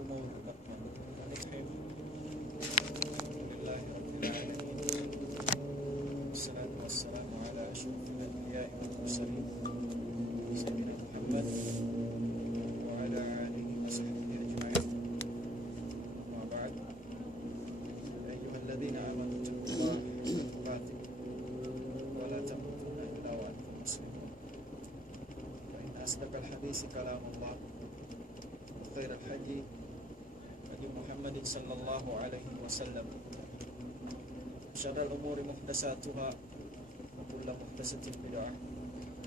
الأمور الرحيم. لله رب العالمين، والصلاة والسلام على أشرف الأنبياء والمرسلين سيدنا محمد وعلى آله وصحبه أجمعين. أما بعد، أيها الذين آمنوا اتقوا الله حق تقاته ولا تموتن إلا وأنتم مسلمون. فإن أصدق الحديث كلام الله، وخير الهدي هدي محمد صلى الله عليه وسلم، وشر الأمور محدثاتها، وكل محدثة بدعة،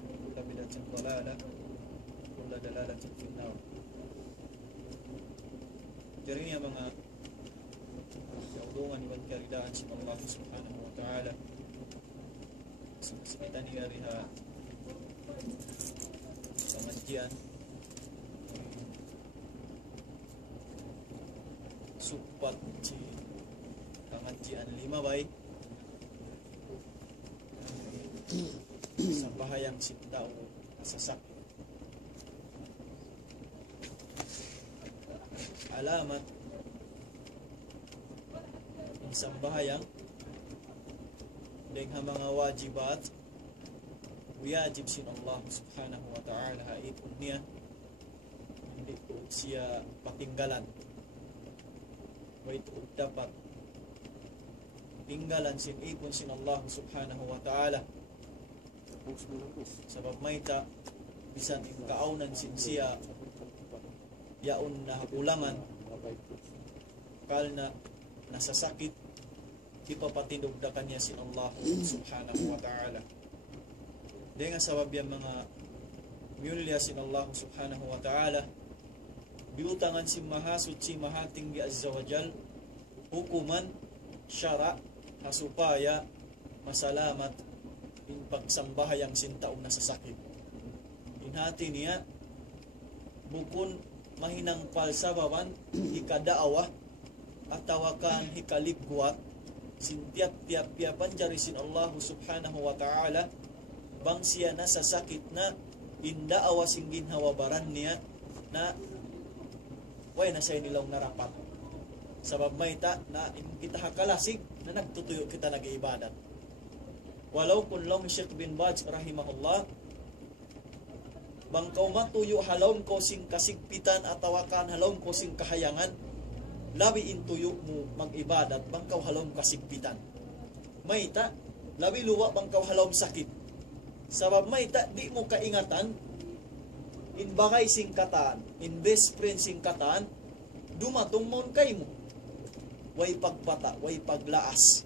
وكل بدعة ضلالة، وكل دلالة في النار. Jadinya mga kaulungan ibang karidaan sa Allah subhanahu wa ta'ala, kita niya riha pengajian supat si pengajian 5 bay sa bahayang sintao sasak alamat isang bahayang dengan mga wajibat wajib sin Allah subhanahu wa ta'ala haipun niya hindi po siya patinggalan wa ito dapat tinggalan sin ipon sin Allah subhanahu wa ta'ala sabab may ta bisan ikaunan sin siya yaon na hakulangan kal na nasasakit kita patindugdakan niya sin Allah subhanahu wa ta'ala. Dengan sabab yang mga myulya sin Allah subhanahu wa ta'ala biutangan si maha suci maha tinggi azza wa jal hukuman syara supaya masalamat in pagsambahayang sintaong nasasakit inhati niya bukun mahinang palsabawan ikadaawah atawakan hikaligwat sintiap-tiap-tiapan jarisin Allah subhanahu wa ta'ala bang siya nasasakit na inda awasing ginhawabaran niya na way na siya nilang narapat sabab may ta na kita hakalasig na nagtutuyo kita nag-iibadat walau kun lam Syekh bin Baz rahimahullah bang kau matuyo halom ko sing kasigpitan atawakan halom ko sing kahayangan labi intuyo mo mag-ibadat bang kau halom kasigpitan may ta labi luwa bang kau halom sakit sabab may ta di mo kaingatan in bagay singkatan in best friend singkatan dumatong mon kay mo way pagpata way paglaas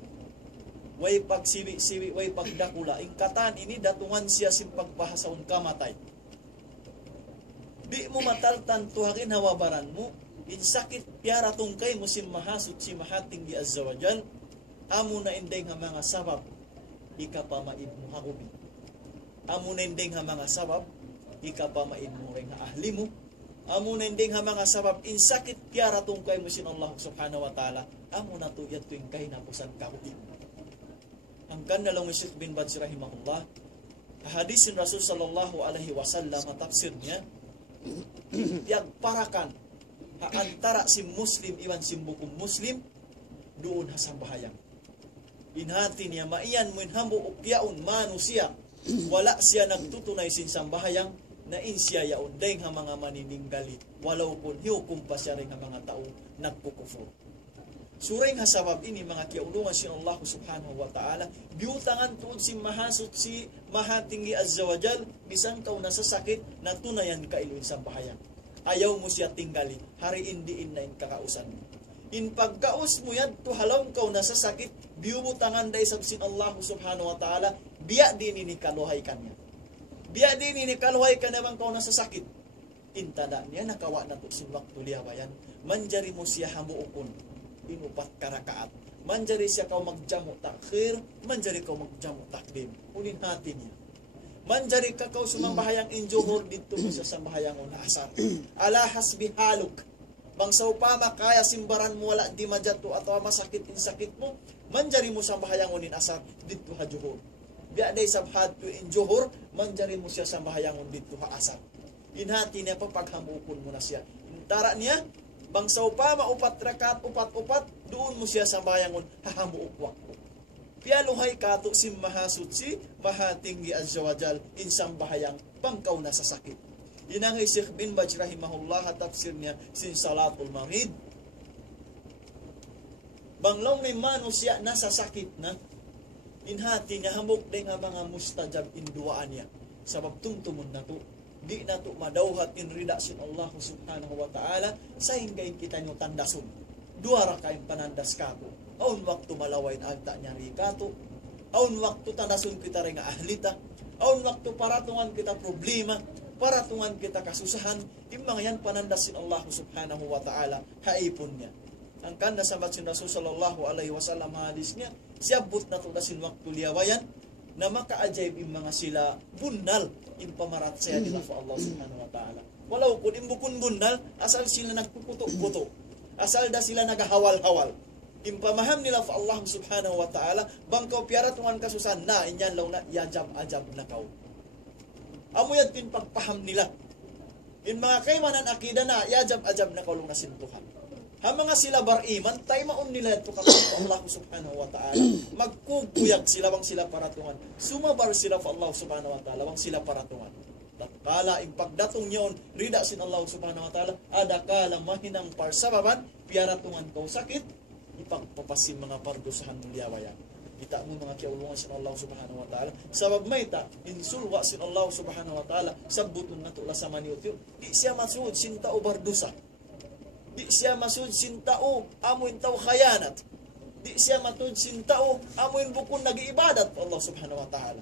way pagsiwi-siwi way pagdakula ingkatan ini datungan siya sim pagpahasaon kamatay di mo mataltan tuhakin hawabaran mo in sakit piara tungkay mo sim mahasut si mahating di azza wa jal amo na indeng nga mga sabab ikapamaid mo hakubi amo na indeng nga mga sabab ikapamaid mo ring ahli mo amo na indeng nga mga sabab in sakit piara tungkay mo sin Allah subhanahu wa ta'ala amo na tuyat tuwing kay napusan kakubi hanggang na lang Syekh bin Baz rahimahullah hadisin Rasul sallallahu alaihi wasallam tafsir niya yang parakan antara si muslim iwan si bukum muslim doon hasang bahayang inhati niya maiyan mo inhambo ukyaun manusia wala siya nagtutunay sin sambahayang na insya yaon dahil nga mga manininggali walau pun hiukum pa siya rin nga mga tao nagkukufur suring hasabab ini mga kiaulungan si Allah subhanahu wa ta'ala biutangan tuod si mahasut si mahatinggi azza wa jal bisan kau nasasakit na tunayan ka iluin sambahayang ayaw mo siya tinggali hari indiin na in kakausan mo in pagkaus mo yan to halaw kau nasasakit biubutangan day sabsin Allah subhanahu wa ta'ala biya din ini kaluhay kanya biya din ini kaluhay kanya bang kau nasasakit intada niya nakawa na to sin waktu liyawayan manjari mo siya hamuukon inupat karakaat manjari siya kau magjamu takhir manjari kau magjamu takdim unin hati niya manjari ka kau sumambahayang injuhor dito mo sa sambahayang unasar ala hasbi haluk bang sa upama kaya simbaran mo wala di majato atau masakit in sakit mo manjari mo sambahayang unin asar dito ha juhur biya day sabhat to injuhor manjari mo siya sambahayang dito ha asar inhati niya pa paghamukon mo na siya tara niya Bangsa upama 4 rakaat, 4 doon mo siya sambayangon hahamuok waktu. Pialuhay kato si mahasutsi, mahatinggi azza wajal insang bahayang bangkaw na sa sakit. Inangay Sheikh bin Baz rahimahullah tafsir niya sin salatul maghrib. Banglaw may manusia nasa sakit na, inhati niya hamok din nga mga mustajab induaan niya. Sabab tungtumun na to, di na to madawhat in ridasin Allah subhanahu wa ta'ala, sa hinggay kita nyo tandasun. Duara kayong panandas kato. Aun waktu malawain agta niya rikato. Aun waktu tandasun kita rin ahlita. Aun waktu paratungan kita problema. Paratungan kita kasusahan. Imang yan panandasin Allah subhanahu wa ta'ala. Haipon niya. Ang kanda sa batsin Rasul sallallahu alaihi wasallam hadis niya, siyabot na to dasin waktu liyawayan, na maka-ajaib yung mga sila bunal in pamarat saya nila fa Allah subhanahu wa ta'ala. Walau kung imbukun bunal, asal sila nagpuputo-puto. Asal da sila nagahawal-hawal. Impamaham nila fa Allah subhanahu wa ta'ala, bangkaw piara tungan kasusan na, inyan law na, yajab-ajab na kaw. Amuyad pin pagpaham nila. In mga kaymanan akida na, yajab-ajab na kaw lang nasintuhan. Ha mga sila bariman, tayo maun nila ito kapag Allah subhanahu wa ta'ala. Magkuguyag sila bang sila paratungan. Sumabar sila fa Allah subhanahu wa ta'ala, bang sila paratungan. Kala impagdatong nyon, rida sin Allah subhanahu wa ta'ala, ada kala mahinang parsababan, piaratungan kau sakit, ipagpapasin mga pardosahan muliawayan. Kita mo mga kiaulungan sin Allah subhanahu wa ta'ala. Sabab may ta, insulwa sin Allah subhanahu wa ta'ala, sabutun na tula sa maniut yun. Di siya masuod, sinta o bardusa. Di siya masuod, sinta o amuin tao khayanat. Di siya matuod, sinta o amuin bukun nag-iibadat Allah subhanahu wa ta'ala.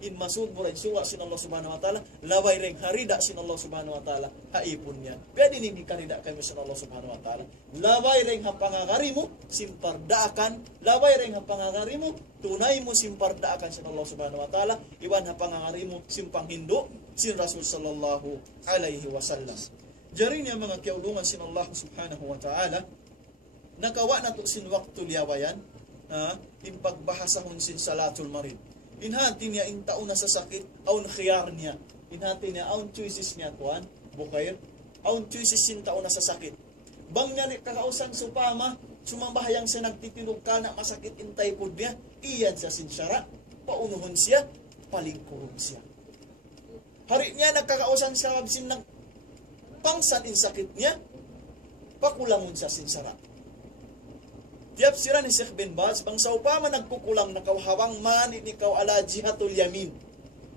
In masud mo rin suwa sin Allah subhanahu wa ta'ala, laway rin harida sin Allah subhanahu wa ta'ala, haipon niya. Pwede nini karida kami sin Allah subhanahu wa ta'ala. Laway rin ha pangagari mo, simpardaakan. Laway rin ha pangagari mo, tunay mo simpardaakan sin Allah subhanahu wa ta'ala. Iwan ha pangagari mo, simpanghindo, sin Rasul sallallahu alaihi wasallam. Jari niya mga kiaulungan sin Allah subhanahu wa ta'ala, nakawa na to sin waktu liyawayan, in pagbahasahon sin salatul marid. Inhati niya in taon na sa sakit, aun khiyar niya. Inhati niya, aun choices niya, kuhan, bukair, aun choices sin taon na sa sakit. Bang niya kakausan supama, sumambahayang siya nagtitilog ka na masakit intay po niya, iyan sa sinsyara, paunuhon siya, palingkuhon siya. Hari niya nagkakausan siya, sin pangsan in sakit niya, pakulangon sa sinsyara. Tiap sira ni Sheikh bin Baz, bangsa upama nagkukulang na kawhawang man inikaw ala jihatul yamin.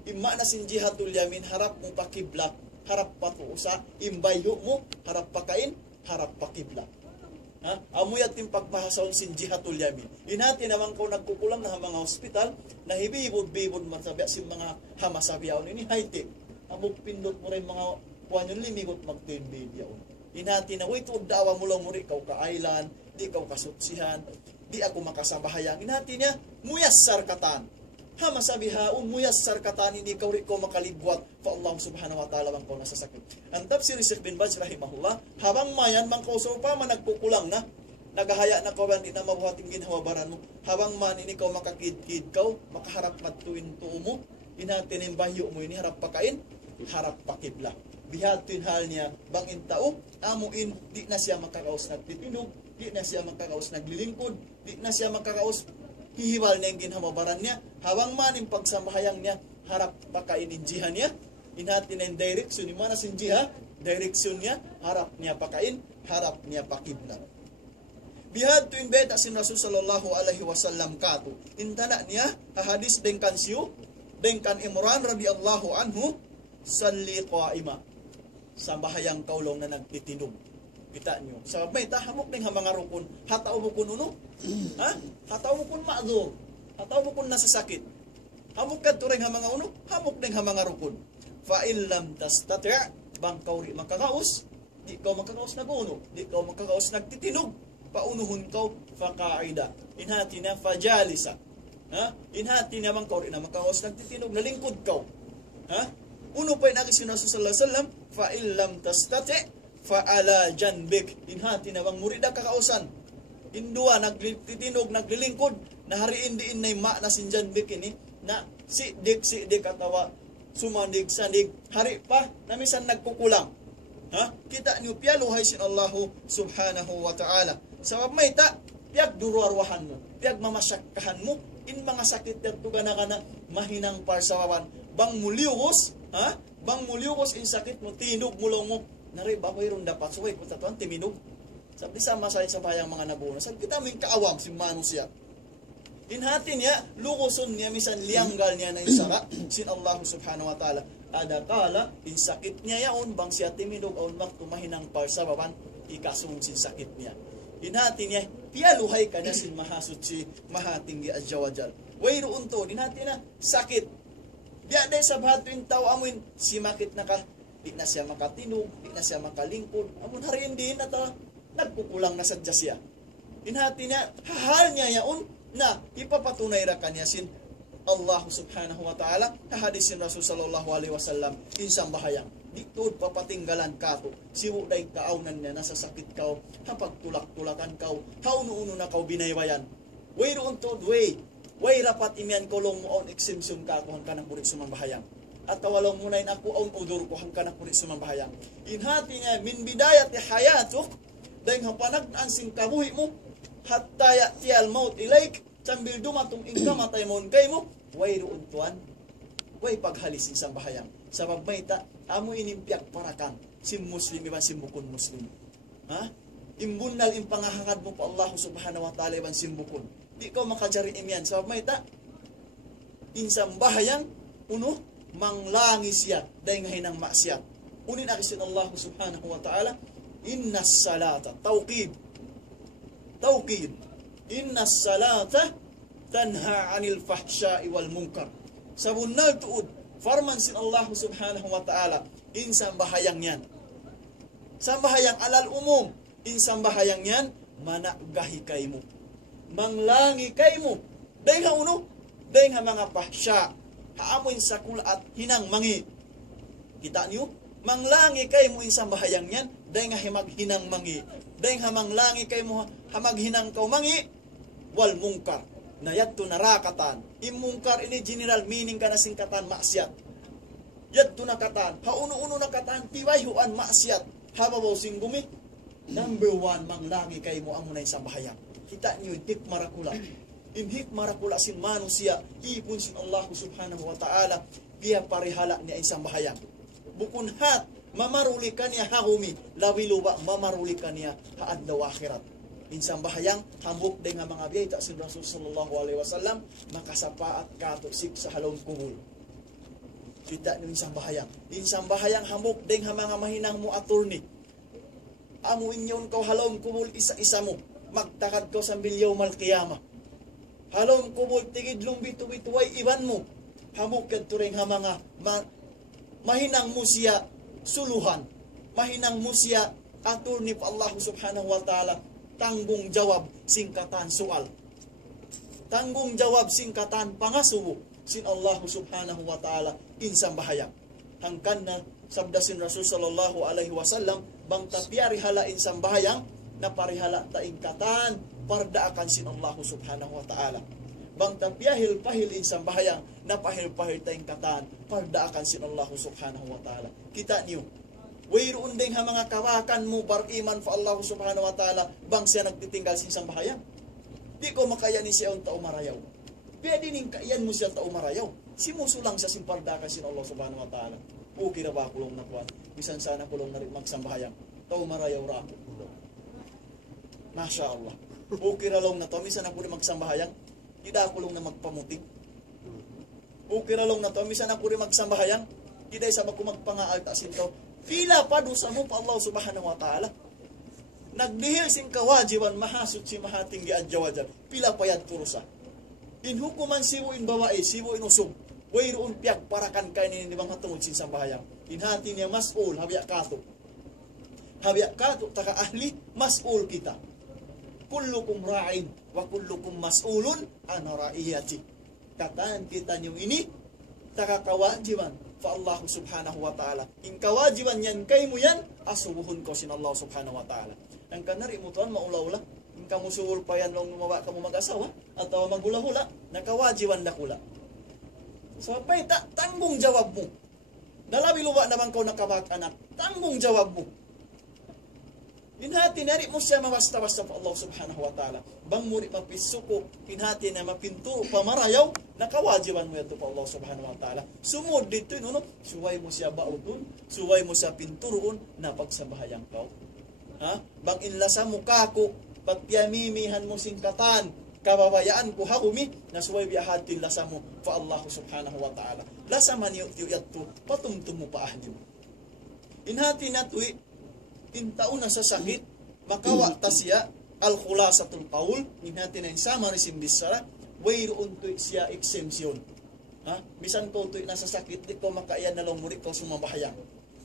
Imma na sin jihatul yamin, harap mo pakibla, harap patuusa, imbayo mo, harap pakain, harap pakibla. Amuyat yung pagbahasaon sin jihatul yamin. Inati naman ko nagkukulang na mga hospital, na hibibod-bibod masabi sin mga hamasabiyaon ini high-tech. Amog pindot mo rin mga kuwanyon limigot mag-10 Inati na, wait, dawa mo lang mo rin, ikaw ka-island, di ikaw kasutsihan, di ako makasabahayang. Inati niya, muyas sarkatan. Ha, masabi haun, muyas sarkatan, hindi ikaw rin ko makalibwat pa Allah subhanahu wa ta'ala bang ko nasasakit. Ang tafsir Sheikh bin Baz rahimahullah, habang mayan, bang kauso pa, managkukulang na, nagahaya na kawan, di na mabuhating ginhawabaran mo, habang man, ini ikaw makakid-kid kaw, makaharap matuin tuo mo, inati na yung bahyo mo, ini harap pakain, harap pakibla. Bihatin hal niya, bang intao, amuin, di na siya makakaos nagtitinog, di na siya makakaos naglilingkod, di na siya makakaos hihiwal na yung ginhamabaran niya, hawang man yung pagsamahayang niya, harap pakainin jiha niya, inhati na yung direksyon, yung mana sin jiha, direksyon niya, harap niya pakain, harap niya pakibla. Bihad tuwing beta sin Rasul sallallahu alaihi wasallam kato, intana niya, hahadis dengkan siyo, dengkan Imran radiyallahu anhu, salli qaima. Sa bahayang kaulong na nagtitinog. Kita nyo. Sa may tahamok ng mga rukun, hataw mo kun uno? Ha? Hataw mo kun ma'adhur. Hataw mo kun nasasakit. Hamok ka turing mga uno? Hamok ng mga rukun. Fa'il lam tastati' bang kauri makakaos, di kaw makakaos naguno, di kaw makakaos nagtitinog, paunuhon kaw, faqa'ida. Inhati na fajalisa. Ha? Inhati na bang kauri na makakaos nagtitinog, nalingkod kaw. Ha? Uno pa inagis yung Rasul sallallahu alaihi wasallam, fa'il lam tastati' fa'ala janbik. Inhati na bang murida kakausan. Indua, nagtitinog, naglilingkod, nahariin diin na yung na sin janbik ini, na sidik atawa, sumandig-sandig, hari pa, na misan nagkukulang. Kita niyo pialuhay sin Allahu subhanahu wa ta'ala. Sabab may ta, piag duruarwahan mo, piag mamasyakkahan mo, in mga sakit yato gana mahinang parsawawan, bang muliwos, bang muliwos in sakit mo, tinug mulong mo, nari ba mayroon dapat, suway po tatuan, timinog. Sabi sama sa bayang mga nabuno, sabi kita may kaawam, si Manusya. Inhati niya, lukuson niya, misan lianggal niya na isara, sin Allah subhanahu wa ta'ala. Adakala, in sakit niya yaon, bang siya timinog, aun mak tumahinang parsawawan, ikasung sin sakit niya. Inhati niya, pialuhay ka niya sin mahasut si mahatinggi azawajal. Wayroon to, inhati na, sakit. Diya day sa bahatuin tao amuin, si makit na ka, di na siya makatinog, di na siya makalingkod, amun harin din at nagkukulang na sadya siya. Inhati niya, hahal niya yaon, na ipapatunay ra kanya sin Allah subhanahu wa ta'ala, kahadisin Rasul sallallahu alaihi wasallam, insang bahayang. Di tuod papatinggalan ka to, siwo day kaaunan niya, nasa sakit ka, hapag tulak-tulakan ka, hauno-uno na ka binaywayan. Way roon to, way rapat imyan kolong mo on exemption ka, kuhan ka ng puri sumambahayang. At tawalong mo na yun ako on udur, kuhan ka ng puri sumambahayang. Inhati niya, min bidayat hayatuk, dahil hapanagnan sing kabuhi mo, hatta ya'ti al-maut ilaik, sambil dumatong ingkamatay mo kay mo, way roon tuan, way paghalisin sa bahayang. Sabab may ta, amo inimpiak parakan, sim muslim iban simbukon muslim. Imbunal impangahangad mo pa Allah subhanahu wa ta'ala iban simbukon. Di ko makajari imyan, sabab may ta, insang bahayang, uno, manglangi siya, dahil ngayon ang maksiyat. Unin akisin Allah subhanahu wa ta'ala, inna salata, tawqid, inna salata tanha anil fahsya'i wal munkar. Sa bunal tuod, farman sin Allah subhanahu wa ta'ala, insang bahayang yan. Sambahayang alal umum, insang bahayang yan, managahi kay mo. Manglangi kay mo. Dahil nga uno, dahil nga mga pahsya, haamoy sa kula at hinang mangi. Kita niyo? Manglangi kay mo insang bahayang yan, dahil nga himag hinang mangi. Dahil hamang langi kay mo, hamaghinang kau mangi, wal mungkar. Na yadto narakatan. Imungkar ini general meaning ka na singkatan maksiat. Yadto nakatan, hauno-uno nakatan, tiwayhuan maksiat. Hababaw singgumi, number 1, manglangi kay mo ang munay sa bahayang. Kita niyo, hik marakula. Hik marakula sin manusia, ipun sin Allah subhanahu wa ta'ala, biya parihala niya isang bahayang. Bukun hat, mamaruli ka niya hagumi, lawiluba, mamaruli ka niya haadlaw akhirat. Insang bahayang, hambuk din nga mga biyay, sin Rasul sallallahu alaihi wasallam, makasapaat katuksik sa halong kubul. Kita niyo insang bahayang. Insang bahayang, hambuk din nga mga mahinang mo attorney. Amuin yun kau halong kubul isa-isa mo, magtakad ko sa bilyaw malkiyama. Halong kubul, tigidlong bitu-bituway iban mo. Hambuk kadto rin nga mga mahinang mo siya suluhan, mahinang mo siya attorney pa Allah subhanahu wa ta'ala, tanggung jawab singkatan soal, tanggung jawab singkatan pangasubo sin Allah subhanahu wa ta'ala insang bahayang. Hangkan na sabda sin Rasul sallallahu alaihi wasallam, bang tapiyari hala insang bahayang na parihala ta ingkatan pardaakan sin Allah subhanahu wa ta'ala. Bang tapiyahil pahil insang bahayang na pahil-pahil ta ingkatan pardaakan sin Allah subhanahu wa ta'ala. Kita niyo, wayroon din ha mga kawakan mo bar-iman fa Allah subhanahu wa ta'ala, bang siya nagtitinggal sa isang bahayang. Di ko makayanin siya ang tao marayaw. Pwede ning kayan mo siya tao marayaw. Simusulang siya simpardakan sin Allah subhanahu wa ta'ala. Okay na ba kulong na kuwan? Bisan sana kulong na rin magsambahayang. Tao marayaw ra ako. Masya Allah. Okay na lang na to. Bisan ako rin magsambahayang. Tidak kulong na magpamuting. Okay na lang na to. Bisan ako rin magsambahayang. Tidak sa magkumagpangaalta sinto. Pila pa dosa mo pa Allah subhanahu wa ta'ala. Nagdihil sing kawajiban mahasud si mahatinggi adjawajan. Pila pa yan turusa. In hukuman siwo in bawae, siwo in usog. Wayroon piyak parakan kay ni bang hatungod sin sambahayang. Inhati niya mas'ul, habya kato. Habya kato, taka ahli, mas'ul kita. Kullukum ra'in, wa kullukum mas'ulun, ana ra'iyati. Kataan kita niyo ini, taka kawajiban fa Allah subhanahu wa ta'ala. In kawajiban yan kay mo yan, asubuhon ko sin Allah subhanahu wa ta'ala. Ang kanari mo tuan maulaw-ula, in kamusul pa yan lang lumawa ka mo mag-asawa, atau magula-hula, nakawajiban na kula. So, tanggung jawab mo. Dalawi luwa naman ko nakabak anak, tanggung jawab mo. Hinhati na rin mo siya mawasta-wasta pa Allah subhanahu wa ta'ala. Bang muri mapisuko, hinhati na mapinturo, pamarayaw, nakawajiban mo ito pa Allah subhanahu wa ta'ala. Sumod dito yun, suway mo siya bautun, suway mo siya pinturoon, na pagsabahayang kau. Ha? Bang inlasa mo kako, patpiyamimihan mo singkatan, kababayaan ko hakumi, na suway biyahatin lasa mo pa Allah subhanahu wa ta'ala. Lasa man yun to, patumtum mo pa ahli mo. Hinhati na tuwi, tintaon na sa sakit, makawa ta siya, al-khulasatul qaul, hinhati na yung summary simbisara, wayroon to siya exemption. Ha? Bisan ko to nasa sakit, di ko makaiyan na lang muri ko sumabahayang.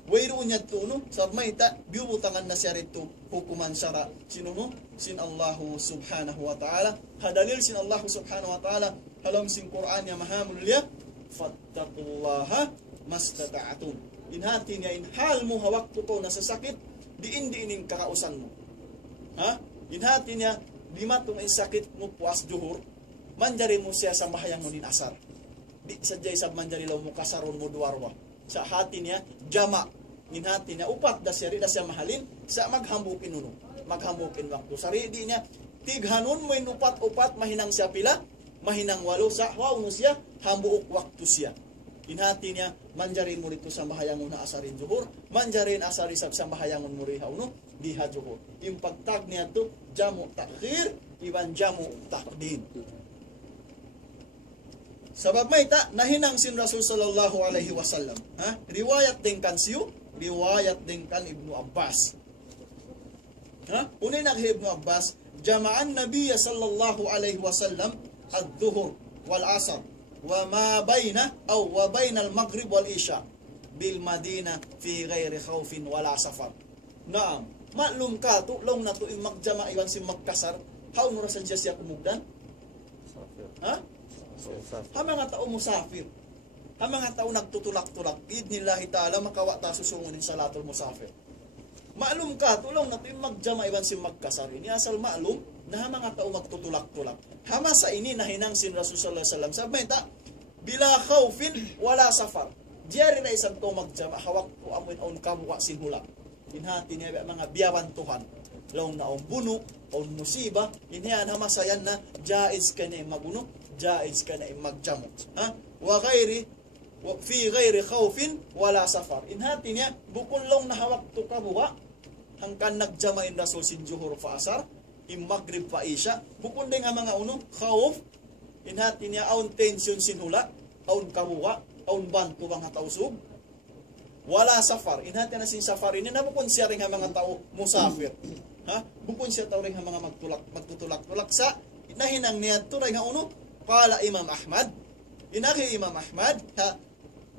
Wayroon niya to, no? Sa mayta, biubutangan na siya rito, hukuman sara. Sino no? Sin Allahu subhanahu wa ta'ala. Hadalil sin Allahu subhanahu wa ta'ala, halam sin Qur'an ya mahamul liya, fattaqullaha mastata'atun. Inhati niya, inhal mo hawak to ko nasa sakit, diin-diining kakausan mo. Ha? Inhati niya, di matong sakit mo puas juhur, manjari mo siya sa bahayang mo din asar. Di sadyay sa manjari law mo kasaron mo duwarwa. Sa hati niya, jama. Inhati niya, upat da siya mahalin, sa maghambukin uno. Maghambukin waktu. Sarili niya, tighanon mo yung upat-upat, mahinang siya pila, mahinang walo, sa wow mo siya, hambuok waktu siya. Inhati niya, manjarin mo rito sa bahayangon na asarin juhur, manjarin asari sa bahayangon mo rihaw, no? Diha juhur. Yung pagtag niya to, jamu takhir, iban jamu takdim. Sabab may ta, nahinang sin Rasul sallallahu alaihi wasallam. Ha? Riwayat din kan siyo, riwayat din kan Ibnu Abbas. Ha? Unay Ibnu Abbas, jama'an Nabiya sallallahu alaihi wasallam ad-duhur wal asar. وما بين أو وبين المغرب والعشاء بالمدينة في غير خوف ولا سفر. Naam, maklum ka to long na to magjama iwan si magkasar, how no rasan siya kumugdan? Ha? Ha mga tao musafir. Ha mga tao nagtutulak-tulak, idnillahi ta'ala makawa ta susungunin salatul musafir. Maklum ka to long na to magjama iwan si magkasar. Ini asal maklum na mga tao magtutulak-tulak. Hama sa ini nahinang sin Rasul sallallahu alaihi wasallam. Sabi ta, bila khawfin wala safar. Diari na isang to magjama hawak ko amoy on kamwa sin hula. Inhati niya mga biyawan Tuhan. Law na on buno, on musiba, inhiyan hama sayan na jaiz ka na mabuno, jaiz ka na magjamo. Ha? Wa ghairi fi ghairi khawfin wala safar. Inhati niya bukon long na hawak to kabuwa hangkan nagjama in Rasul sin juhur fa asar. Maghrib pa isya, bukon din nga mga uno, khawf, inhati niya aun tension sinhula, aun kamuwa, aun bantu mga tausog, wala safar, inhati na sin safar, ini na bukon siya rin nga mga tao musafir, ha? Bukon siya tao rin nga mga magtutulak-tulak sa, nahinang niya turay nga uno, pala Imam Ahmad, inaki Imam Ahmad, ha?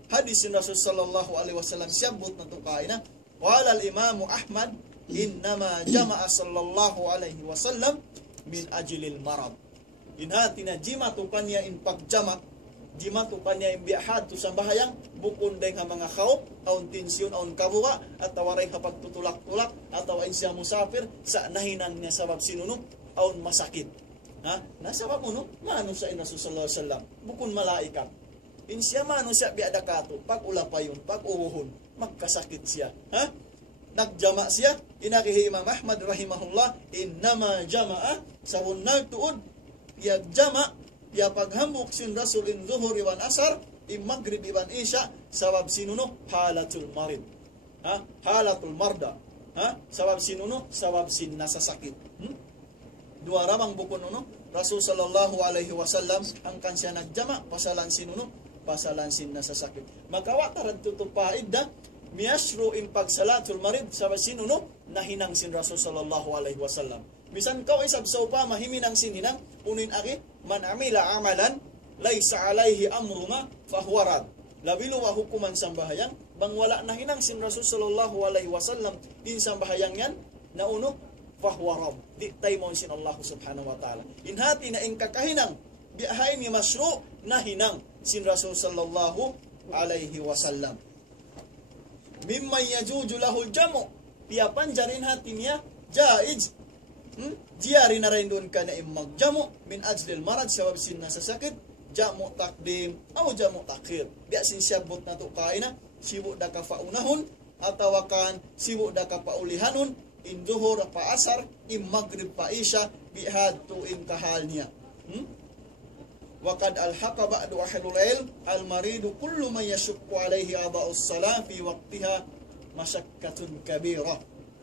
Hadis sin Rasul sallallahu alaihi wasallam, siyabot na tukay na, wala al-Imamu Ahmad, innama jama'a sallallahu alaihi wasallam min ajilil marad. Inhati na jimatukan niya in pagjama, jimatukan niya in biyahad to sa bahayang, bukon din nga mga khawf, aun tensyon, aun kabuka, at tawaray kapag tutulak-tulak, at tawain siya musafir, sa nahinan niya sabab sinuno, aun masakit. Ha? Nasabab mo no? Mano sa Rasul sallallahu alaihi wasallam, bukon malaikat. In siya mano siya biada kato, pag ulapayon, pag uwuhon, magkasakit siya. Ha? Nagjama siya, inakihi Imam Ahmad rahimahullah, innama jama'a, sa unang tuod, jama, paghambuk sin Rasul in zuhur iwan asar, in maghrib iwan isya, sabab sinuno, halatul marid. Ha? Halatul marda. Ha? Sabab sinuno, sabab sin nasasakit. Dua ramang bukon uno, Rasul sallallahu alaihi wasallam, angkan siya nagjama, pasalan sinuno, pasalan sin nasasakit. Makawataran tutupaid da, miyashru in pagsalatul marid sa sinuno nahinang sin Rasul sallallahu alaihi wasallam. Bisan kau isab pa mahiminang sininang unin aki man amila amalan laysa alaihi amruna fahuwa rad. Labilo wa hukuman sambahayang bang wala nahinang sin Rasul sallallahu alaihi wasallam in sambahayang yan na uno fahuwa rad. Di taymon sin Allah subhanahu wa ta'ala. Inhati na in kakahinang biahay ni masru nahinang sin Rasul sallallahu alaihi wasallam. Mimma yajuju lahul jamu, piapan jarin hati niya jaiz, jiyari na rin doon ka na magjamu min ajlil marad sabab sin nasasakit, jamu takdim o jamu takhir. Biya sin siyabot na to kain na sibu da ka faunahon atawakan sibu da ka paulihanon in duhur pa asar, in maghrib pa isya, bihad to in kahal niya. Waqad alhaqa ba'du ahlul ilm al-maridu kullu man yashukku alayhi ada'us salah fi waqtiha masyakkatun kabira.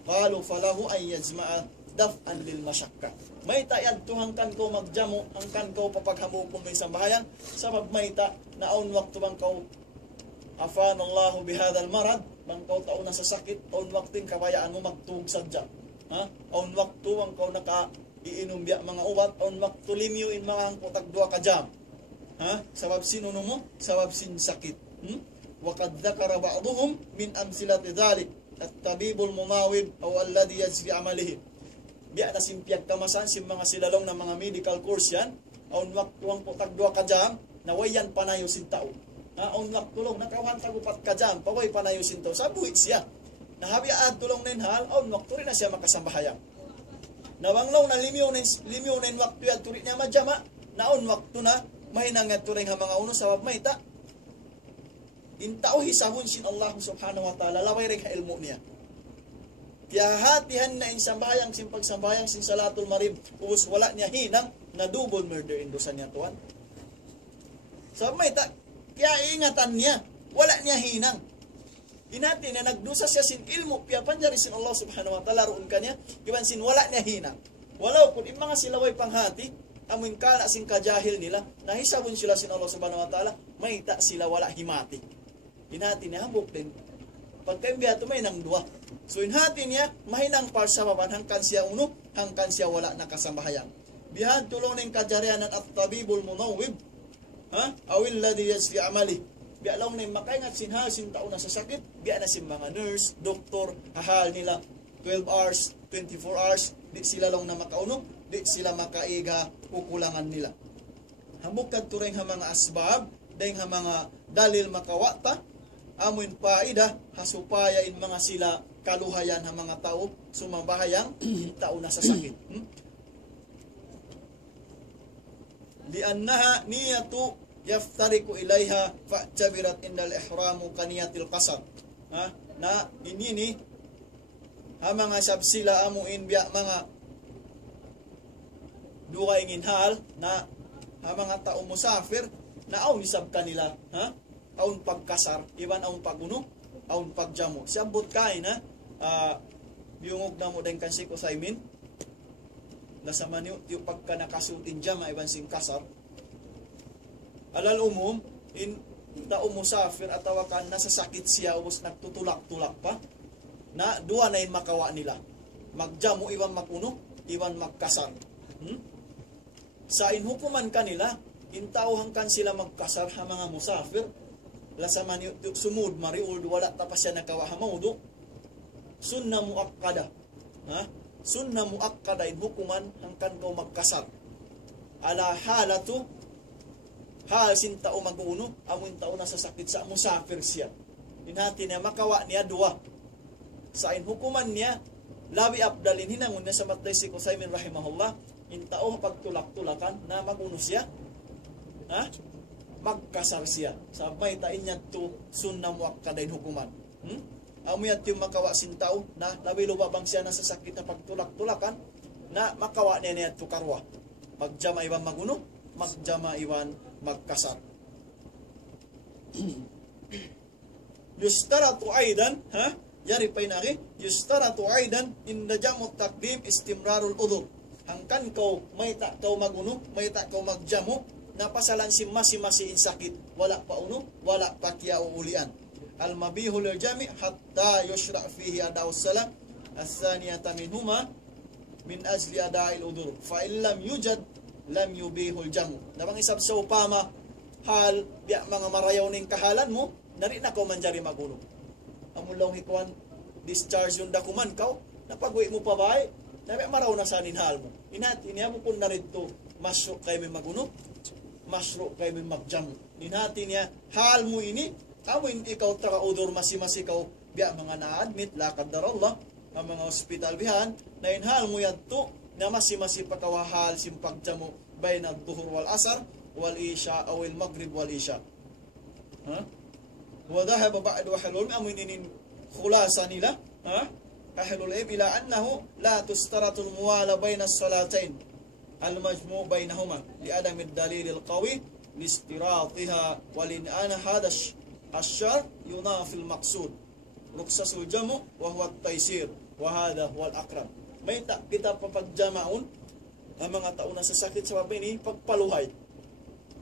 Qalu falahu an yajma'a daf'an lil masyakka. May tayad to hangkan ko magjamu, hangkan ko papaghamu kung may sambahayan, sabab may ta naon waktu bang kau afanallahu bihadal marad, bang kau taon na sa sakit, taon wakting kabayaan mo magtug sadya. Taon waktu bang kau naka iinom biya mga uwat, taon waktu limyo in mga hangpotag dua ka jam. Sabab sinuno mo, sabab sin sakit. Waqad dhakara ba'duhum min amsilati dhalik at-tabibul mumawid aw alladhi yajri amalihi. Biya na simpiyag kamasan sim mga silalong na mga medical course yan, aun waktuang potag dua ka jam, nawayan panayo sin tao. Aun waktulong nakawan tagupat ka jam, paway panayo sin tao, sabuhi siya. Nahabi ad tulong nenhal, aun waktu rin na siya makasambahayang. Nawanglaw na limyo nen waktu yan turit niya majama, naun waktu na mahinang nga turing ha mga uno sabab may ta. Intao hisahun sin Allah subhanahu wa ta'ala, laway rin ka ilmu niya. Kaya hatihan na in sambayang sin pagsambayang sin salatul marib, ubus wala niya hinang, na double murder in dosa niya tuwan. Sabab may ta, kaya ingatan niya, wala niya hinang. Inati na nagdusa siya sin ilmu, piya panjari sin Allah subhanahu wa ta'ala, roon ka niya, iwan sin wala niya hinang. Walau kung mga silaway panghati, amin kana sin kajahil nila, nahisabon sila sin Allah subhanahu wa ta'ala, may ta sila wala himati. Inati niya, hambok din. Pagkaimbiya ito may nang dua. So inhati niya, mahinang par sa baban, hangkan siya uno, hangkan siya wala nakasambahayan. Bihan tulong ng kajarianan at tabibul munawib, awil ladhi yajri amali. Biya lang na makaingat sinhal, sintaon na sa sakit, biya na sin mga nurse, doktor, hahal nila, 12 hours, 24 hours, di sila lang na makauno, di sila makaiga, kukulangan nila. Hambok kadturing ha mga asbab, dahil ha mga dalil makawata, amuin paida, hasupaya in mga sila kaluhayan ha mga tao, sumabahayang, tao na sa sakit. Liannaha niyatu yaftariku ilayha fa'jabirat indal ihramu kaniyatil qasad. Na inini ha mga sabsila amuin biya mga duwa inginhal na ha mga tao musafir na aw nisab kanila aun pagkasar iban aun paguno aun pagjamu siyambot kay na biungog na mo den kansi ko sa imin nasa manyo yung pagka nakasutin jama iban sing kasar alal umum in tao musafir atawa kan nasa sakit siya ubos nagtutulak-tulak pa na duwa na in makawa nila magjamu iban makuno iban magkasar sa inhukuman kanila intao hangkan sila magkasar ha mga musafir lasaman yung sumud mariul wala tapos siya nakawa hamaudo sunna muakkada sunna muakkada in hukuman hangkan kau magkasar ala halatu hal sin tao mag-uno amun tao na sa sakit sa musafir siya inhati niya makawa niya dua sa in hukuman niya labi abdalin hinangon niya sa matay si Qusaymin rahimahullah in tao pagtulak-tulakan na mag-uno siya magkasar siya sabay tain niya to sunna muakkada in hukuman amuyat yung makawa sin tao na labi lubabang siya na sa sakit na pagtulak-tulakan na makawa niya niya to karwa magjama iwan maguno magjama iwan magkasar yustaratu aidan yari pa inaki yustaratu aidan in najamu takdim istimrarul udhur hangkan kau may ta kau maguno may ta kau magjamu napasalan si masi sakit wala pa uno wala pa kiya uulian al mabihul jami hatta yushra fihi adaus salam as-saniyata minhuma min ajli ada'il udur fa illam yujad lam yubihul jamu nabang isab sa upama hal biya mga marayaw ning kahalan mo nari na ko manjari magulo amulong hikuan discharge yung dakuman kaw napagwi mo pa ba nabi maraw na sa ninhal mo inati niya mo kun narito masuk kay may maguno masro kay may magjamu ninati niya hal mo ini amuin ikaw taka-udor masi ikaw biya mga na-admit lakad darallah ang mga hospital bihan na inhal mo yadto na masi pakawahal sim pagjamu bayna ad-duhur wal asar wal isya aw al maghrib wal isya wa dhahaba ba'du halul amuin inin khulasa nila ahlul ilm ila annahu la tustaratul muwala baina as-salatain al-majmu' bainahuma li adami ad-dalil al-qawi li istiratiha wa li ana hadha ash-shart yunafi al-maqsud ruksasul jamu wa huwa at-taysir wa hadha huwa al-aqrab. May kita papagjamaon ang mga tao na sa sakit sa ini pagpaluhay.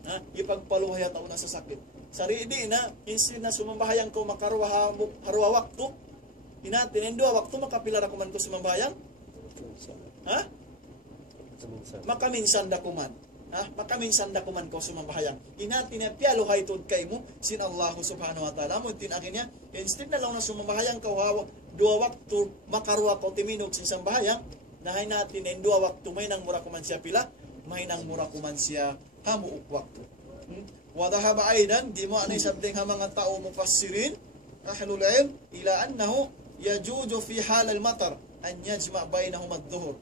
Ha? Ipagpaluhay ang tao na sa sakit. Sarili na insin na sumambahayang ko makarwa harwa waktu. Inatin endo waktu makapilara ko man ko sumambahayang. Ha? Makaminsan da kuman. Ha? Makaminsan da kuman ko sumambahayang. Inatin na pialuhay tod kay mo sin Allah subhanahu wa ta'ala mo tin akin niya. Instead na lang na sumambahayang ko dua waktu makarwa ko timinog sin sambahayang. Nahay natin endo waktu may nang mura kuman siya pila, may nang mura kuman siya hamuuk waktu. Wadahaba aidan di mo anay sabdeng ha mga tao mufassirin ahlul ilm ila annahu yajuju fi hal al matar an yajma bainahum adh-dhuhr.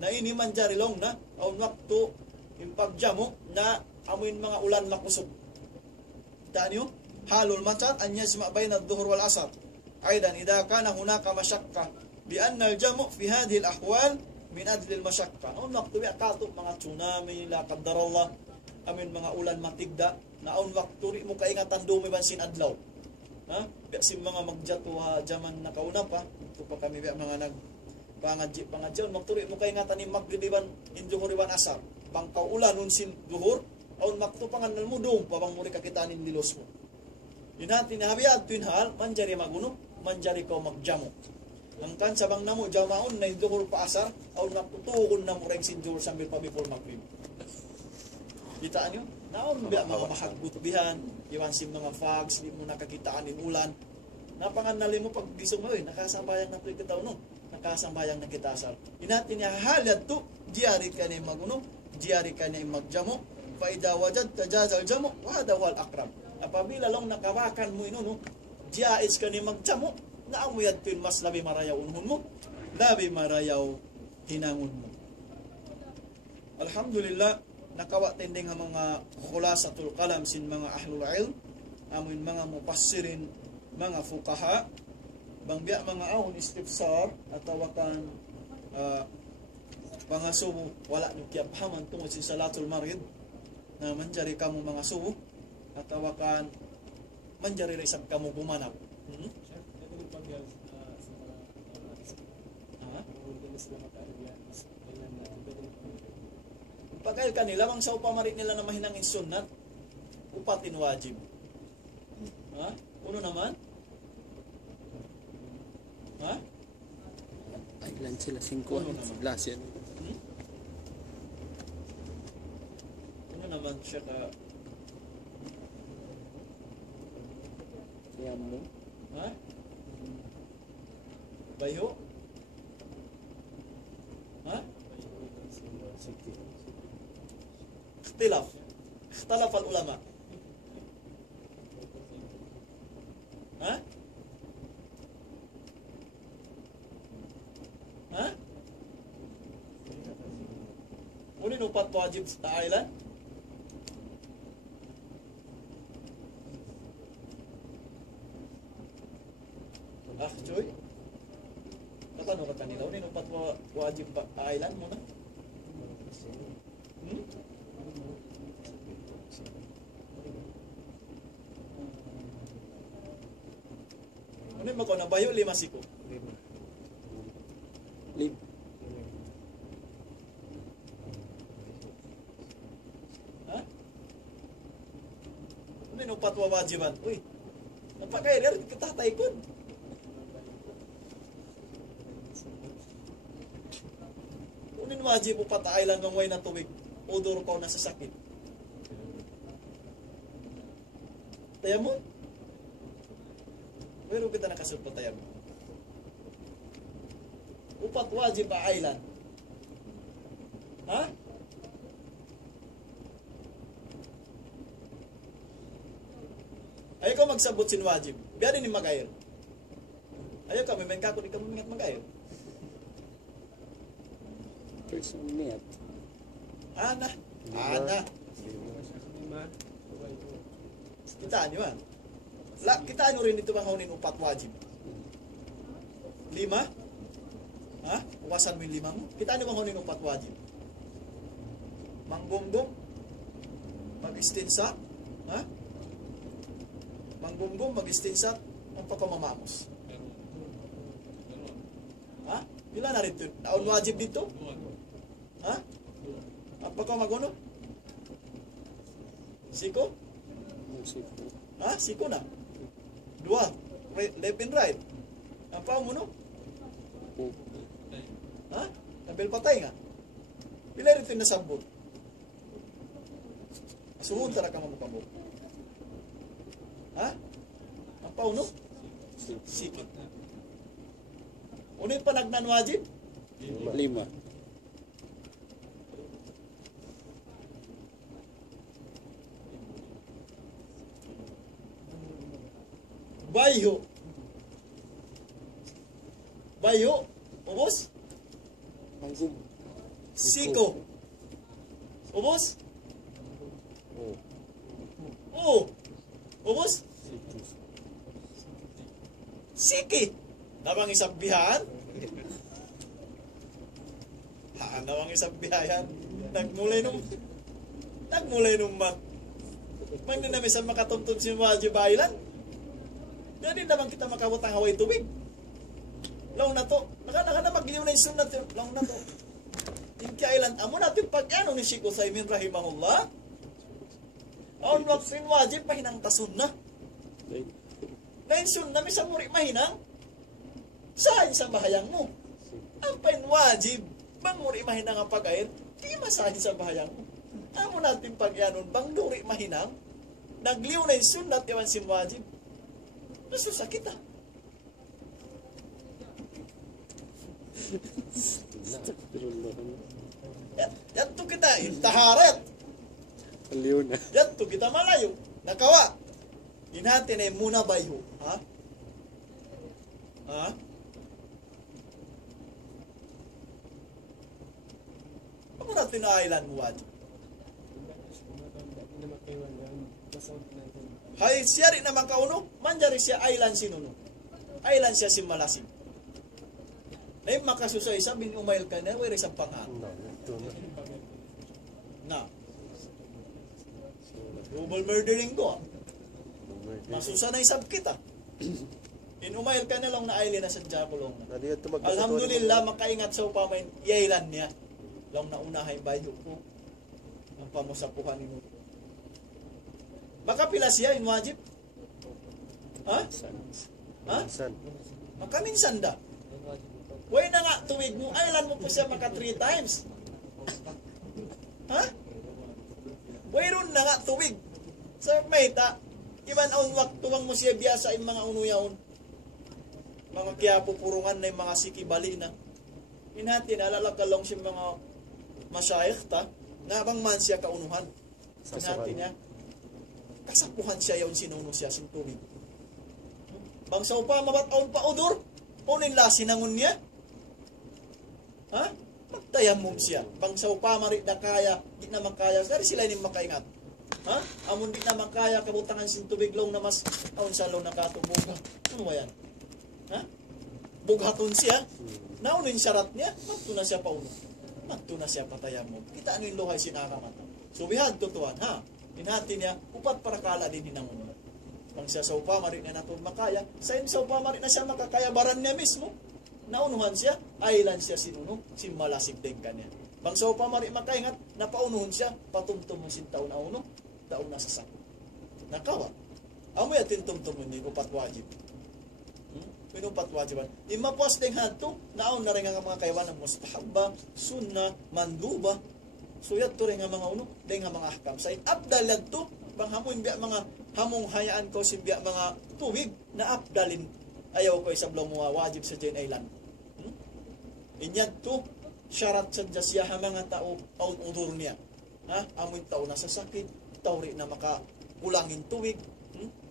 Na ini man jarilong na aun waktu impagjamu na amuin mga ulan makusog. Tanyo halul matar an yajma bain adh-dhuhr wal asr. Aidan idza kana hunaka mashaqqa bi anna al jamu fi hadhihi al ahwal min ajli al mashaqqa. Aun waktu bi'akato mga tsunami la qadarallah amin mga ulan matigda na aun waktu mo kaingatan dumi bansin adlaw. Ha? Biasin mga magjatwa jaman nakauna pa, ito pa kami biya mga nag pangadyaw magturi mo kaingatan ni magdiban induhuriban asar. Bangkaw ulan nun sin duhur, aun makto pangan nalmudong pabang muri kakitanin dilos mo. Yunati na habiad tuin hal manjari maguno, manjari ko magjamu. Angkan sabang namo jamaon na duhur pa asar, aun maktutukon na mo reng sin duhur sambil pabipol magpim. Kitaan nyo? Naon biya mga mahagbut bihan, iwan si mga fogs, di mo nakakitaan in ulan. Napanganali mo pag gisong mo, nakasambayang na ito ikitaw no, nakasambayang na kitasal. Inatin niya halad to, diyari ka niya maguno, diyari ka niya magjamu, faida wajad tajazal jamu, wada wal akrab. Apabila lang nakawakan mo ino no, diyais ka niya magjamu, naamuyad to mas labi marayaw unhun mo, labi marayaw hinangon mo. Alhamdulillah, nakawa tending ang mga khulasatul kalam sin mga ahlul ilm amin mga mufassirin mga fuqaha bangbiya mga awon istifsar atawakan mga subo wala nyo kiyapahaman tungod sin salatul marid na manjari kamu mga subo atawakan manjari risab kamu bumanap. Pagkail kanila, mang sa upamarit nila na mahinangin sunnat, upatin wajib. Ha? Uno naman? Ha? Ilan sila? 5 11 yan. Uno naman siya ka... Yan mo? Ha? Bayo? Ha? اختلف العلماء. ها؟ ها؟ Unin upat wajib sa Thailand? Cuy. Katanong ka kanila, unin upat wajib sa Thailand muna? Ano yung mako na bayo 5 siko? 5. Ha? Ano yung patwa wajiban? Uy, napakairir, kitatay ko. Unin wajib po patay lang ng way na tubig. Odor ko na sa sakit. Taya mo? Pero kita nakasubot tayo. Upat wajib ba ailan? Ha? Ayaw ka magsabot sin wajib. Biya din ni mag-air. Ayaw ka, may ka ko di ka mamingat mag-air. First minute. Ana. Kitaan nyo ah. Kitaan nyo rin ito mahunin upat wajib. 5? Ha? Uwasan mo yung 5 mo. Kita niyo bang huling 4 wajib? Manggumgum, mag-istinsa, ha? Manggumgum, mag-istinsa, ang papamamamos. Ha? Pila na rin ito? Naon wajib dito? Ha? Ang pagkamaguno? Siko? Ha? Siko na? 2. Left and right. Ang pao mo no? Ha? Nabil patay nga. Pila rin ito yung nasabot? Sumod tara ka mamukabot. Ha? Ang pao no? Sikit. Ano yung panagnan wajib? 5. Bayo. Bayo. Ubos? Manggum. Siko. Ubos? Oh. Oo. Ubos? Siki. Namang isang bihan? Namang isang bihan. Nagmulay nung Magninamisan makatuntun si Wajib Island. Hindi naman kita makabutang haway tubig. Long na to. Naka na magliw na yung sunat. Long na to. Yung kailan, amo natin pag-ano ni Sheikh Uthaymin rahimahullah. Aon waksin wajib, mahinang tasun na. Lain sun na, may samuri mahinang. Saan sa bahayang mo? Ang pain wajib, bang muri mahinang ang pag-ayin, di masahin sa bahayang mo. Amo natin pag-anon, bang duri mahinang, nagliw na yung sunat, iwan si wajib. Gusto sakit ah. Yato kita intaharet. Aliw na. Yato kita malayo. Nakawa. Inati na muna bayo. Ha? Ha? Ako natin na island mo wajib. Hay siya rin naman kauno, manjari siya island sinuno. Island siya si Malasig. Na yung makasusay, sabi ni umayal ka na, wala isang pang-ang. Na. Double murdering ko. Masusa na isab kita. In umayal ka na lang na island na sa Jacolong. Alhamdulillah, makaingat sa upamain, yailan niya. Lang na unahay bayo ko. Ang pamusapuhan ni mo. Baka pila siya in wajib? Ha? Ha? Makaminsan da. Way na nga tuwig mo, ailan mo po siya maka 3 times. Ha? Way ron na nga tuwig. Sa mayta, iban aun waktuwang mo siya biyasa in mga unuyaon. Mga kiyapo purungan na yung mga sikibali na. Inhati na alalakalong siya mga masyayikh ta, na bang man siya kaunuhan. Inhati niya. Kasapuhan siya yaon sinuno siya sin tubig. Bang sa upa mabataon pa odor, unin la sinangon niya. Ha? Magtayamum siya. Bang sa upa mari da kaya, di na makaya, dari sila ni makaingat. Ha? Amon di na makaya kabutangan sin tubig long na mas aon sa long nakatubuga. Ano ba yan? Ha? Bughaton siya. Naunin syarat niya, magto na siya pauno. Magto na siya patayamum. Kita ano yung luhay sinakamata. So bihad tutuan, ha? Inhati niya, upat para kala din hinangon. Pang siya sa upamari na natin makaya, sa upamari na siya makakayabaran niya mismo. Naunuhan siya, island siya sinuno, si Malasig din kanya. Bang sa upamari makaingat, napaunuhan siya, patumtum mo sin taon na uno, taon na sasak. Nakawa. Amo yatin tumtum ni upat wajib. Pinupat wajiban. Imapuas ding hadto, naon na rin ang mga kayawan ng mustahabba, sunna, manduba, suyat to rin nga mga uno, dahil nga mga ahkam. Sa abdalad to, bang hamon biya mga hamong hayaan ko si biya mga tuwig na abdalin. Ayaw ko isablaw mo wajib sa Jane Island. Inyad to, syarat sa jasya mga tao, aun udur niya. Ha? Amoy tao na sa sakit, tao rin na makakulangin tuwig.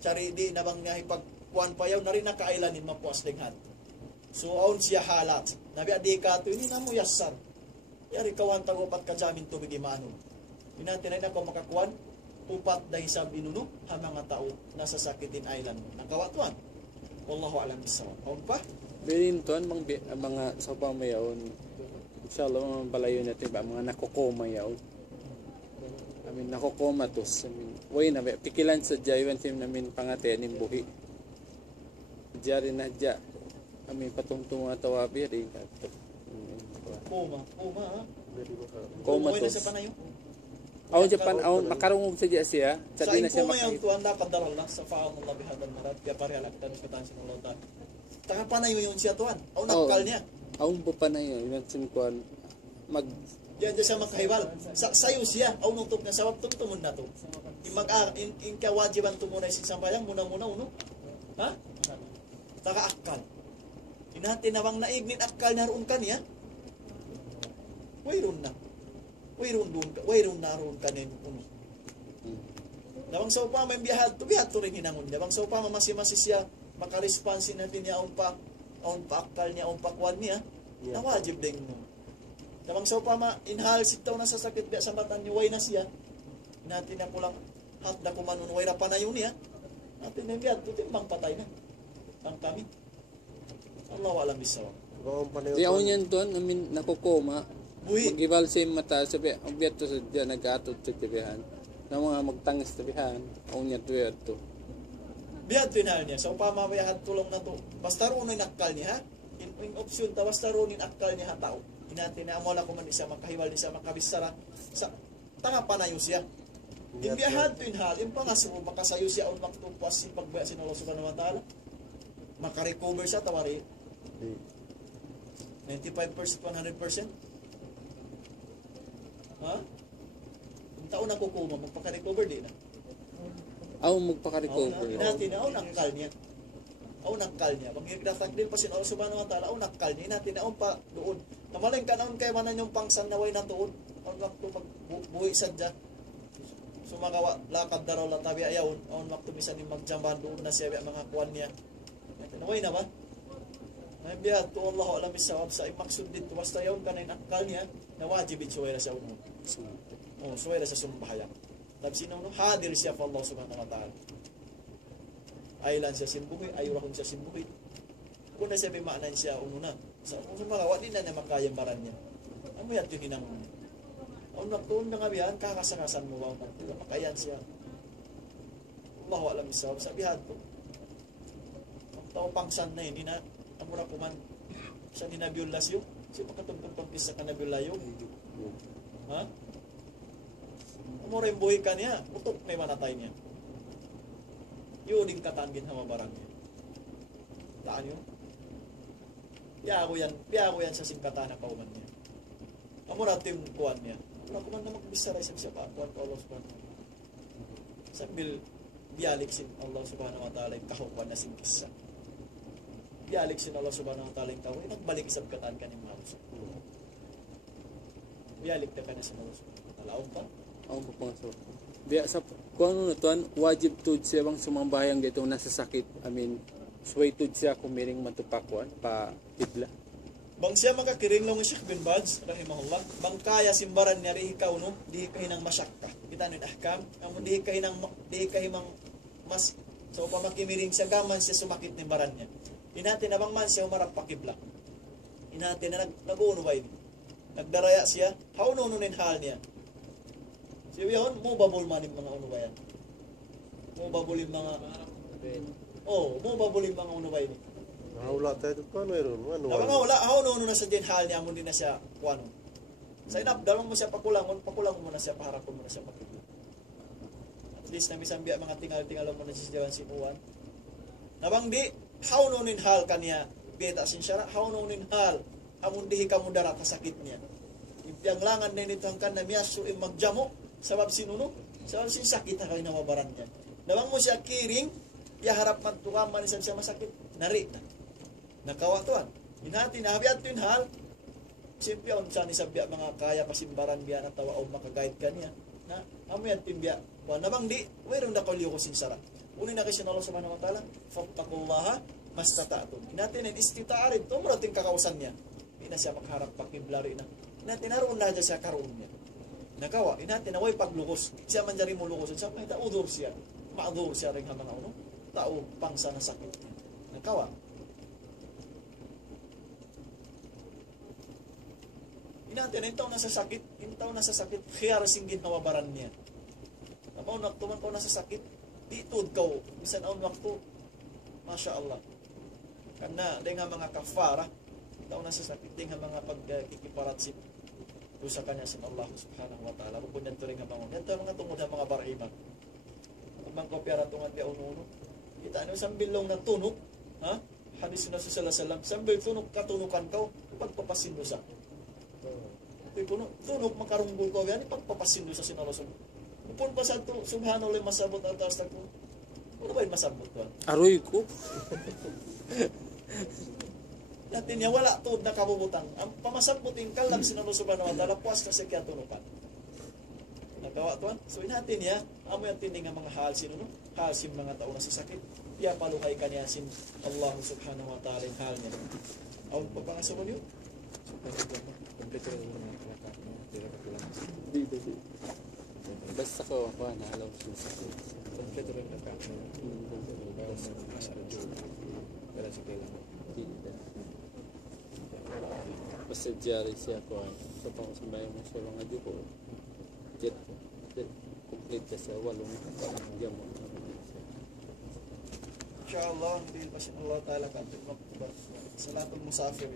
Tsari di na bang niya pagkuhan pa yaw na rin nakailanin mapuas dinghan. So, aun siya halat. Nabi adi ka to, hindi na mo yasan. Yari kawan tago pat kajamin tubig imano. Inatinay na ko makakuan upat dahil sa binuno ha mga tao nasa sakitin island. Nakawatuan. Wallahu alam bisawab. Kaun pa? Birinton mga sa pamayaon. Inshallah mga balayo natin ba mga nakokoma yaon. Nakokoma tos. Way na pikilan sa jaywan sim namin pangaten nim buhi. Jari na ja. Patungtung tawabi rin kato. Koma, ha? Koma Umuwi na tos. sa panayo. Aw Japan aw makarungog sa diya siya. Sa Di na siya koma yung makahit. tuan dapat daral na sa faang Allah bihadal marat kaya parehalak tanis katan sa lautan. Taka panayo yung siya tuan. Aw nakal niya. Aw po pa na yun. Yun simkuan mag Diyan siya makahiwal. Sayo siya. Aw nung tuk na sabab tumtumun na to. In kawajiban tumunay sa sambayang muna uno. Ha? Taka akal. Inati nawang naignit akal naroon kaniya. Wayron na. Wayron naroon kanin uno. Nawang sa upama yung bihad to rin hinangon niya. Nawang sa upama masi siya makaresponsin natin niya aun pa akal niya, aun pa kwan niya. Nawajib din mo. Nawang sa upama inhal sitaw na sa sakit biya sa mata niya, way na siya. Natin na pulang hatda kumanon, way na panayon niya. Natin na yung bihad, timbang patay na. Ang kami. Allah alam bisaw. di aw niyan doon nakokoma. Buhi. Mag-ibal sa mata sabi ang biya to sa diya nag-atot sa tibihan. Na mga magtangis tibihan. Aw niya to. Bihad tinal niya. So pamamayahad tulong na to. Basta ro akal niya ha. In option ta basta ro akal niya ha tao. Inati na amo la ko man isa makahiwal ni sa makabisara sa tanga panayo siya. In bihad tinal in pangaso makasayo siya on maktupas si pagbaya sin Allah subhanahu wa taala. Maka-recover siya tawari. 95% 100%. Ha? Kung taon na kukuma, magpaka-recover din na. Aw magpaka-recover. Natin na, nakal niya. Nakal niya. Pag nagdatakdil pa sin Allah subhanahu wa ta'ala, nakal niya. Natin na, pa doon. Namaling ka naon kayo manan yung pangsan na way na doon. Ang wakto magbuhi sadya. Sumagawa, lakad daraw lang tabi ayaw. Ang wakto misan yung magjamban doon na siya mga kuwan niya. Natin na, way na ba? Nabiya to Allah alam isawab sa imaksud dito basta yawn kanay nakal niya na wajib suwera sa uno. Suwera sa sumbahaya. Tapos sino no hadir siya pa Allah subhanahu wa ta'ala. Aylan siya simbuhi, ayura kung siya simbuhi. Kung na siya bimaanan siya uno na. Sa mga din na makayang baran niya. Amo yat yung hinang uno. Ang naktuon na nga biyan, kakasakasan mo wow na. Makayan siya. Allah alam isawab sa bihad to. Ang tao pangsan na hindi na amura kuman sa ninabiulasyo si makatugtog pagpisa ka nabiulayo ha amura yung buhi ka niya utok may manatay niya yun din katangin hama barang niya taan yun biyago yan sa singkatan na kauman niya amura tim kuwan niya amura kuman na magbisaray sa siya pa kuwan ka Allah subhanahu wa ta'ala sambil biyalik sin Allah subhanahu wa ta'ala yung kahukuan na singkisa biyalik sin Allah subhanahu wa ta'ala yung tao, nagbalik isang kataan ka ng mausap. Biyalik na ka na sin Allah subhanahu wa ta'ala. Aon pa? Aon pa pang so. Biya sa kung ano tuan, wajib tud siya bang sumambayang dito nasa sakit. Suway tud siya kung miring matupakwan, pa tibla. Bang siya makakiring lang Sheikh bin Baz, rahimahullah. Bang kaya simbaran niya rin ikaw, no? Di kahinang masyakka. Kita nun ahkam. Ang di kahimang mas. So, pamakimiring siya, gaman siya sumakit ni baran niya. Inati na bang man siya umarap pakibla. Inati na nag-uunubay. Nagdaraya siya. Haunununin hal niya. Siya yun, mubabol man yung mga unubayan. Mubabol yung mga... mubabol yung mga unubay niya. Wala tayo pa meron. Wala, haunununin na sa din hal niya. Amon din na siya kuwano. Sa inap, dalawang mo siya pakulangon mo na siya, paharapon mo na siya pakibla. At least na misambia mga tingal-tingal mo na siya sinuwan. Nabang di, haununin hal kanya beta sin syara haununin hal amun dihi kamu darat sakit niya yang langan na nitang kan na miyasu magjamo sabab sinuno sabab sin sakit na kay nawabaran niya nawang mo siya kiring ya harap man tukaman sa masakit nari na nakawatuan inati na habiat tin hal simple on sa ni sabya mga kaya pasimbaran biya na tawa o makagayad kanya na amoy timbya wa nabang di wayron da kolyo ko sin syara unin na kasi Allah subhanahu wa ta'ala fattaqullaha mastata'tum. Inatin ang istitaarin to marating kakausan niya. Ina siya magharap pakiblari na. Inatin naroon na siya karoon niya. Nagawa, inatin naway paglugos. Siya man jari mo lugos. Siya may taudur siya. Maadur siya rin mga uno. Tao pangsa na sakit niya. Nagawa. Inatin, yung taon nasa sakit, khiyar singgin hawabaran niya. Napaw naktuman ko nasa sakit, di tuod ka, bisan aon waktu, Masya Allah. Karena, di nga mga kafara, taon nasa sakit, di nga mga pagkikiparatsip, sa kanya sa Allah subhanahu wa ta'ala. Kung yan rin nga bangon. Yan mga tungod ng mga barahimang. Ang kopyara tungan kaya uno-uno. Kita ano, sambil lang ng tunog, ha? Hadis na sa salam, sambil tunog katunukan ka, pagpapasindo sa. Tunog makarunggol ko, yan, pagpapasindo sa sinalosun. Upon pa sa ito, subhanallah, masabot at taas ko. Ano ba yung masabot ko? Aroy ko. Natin niya wala tuod na kabubutang. Ang pamasabuting kalam sinalusuban na dalapuas na siya tunupan. Nagawa tuan. So natin niya, amo yung tinding nga mga hal sino no? Hal sim mga tao na sa sakit. Piya paluhay kaniya sin Allah subhanahu wa ta'ala yung hal niya. Awag pa pa nga sa mulyo? Kompleto rin naman ang kalakak. Tira ka lang. Di. Basta ko ako na alam sa sakit. Kompleto rin ang kalakak. Nasa radyo. Kaya sa kailangan. Basta jari siya ko sa pangsambayan mo sa mga Diyos jet complete sa walong jam mo. Inshallah, hindi pa siya Allah ta'ala kantin makubas. Salatul musafir.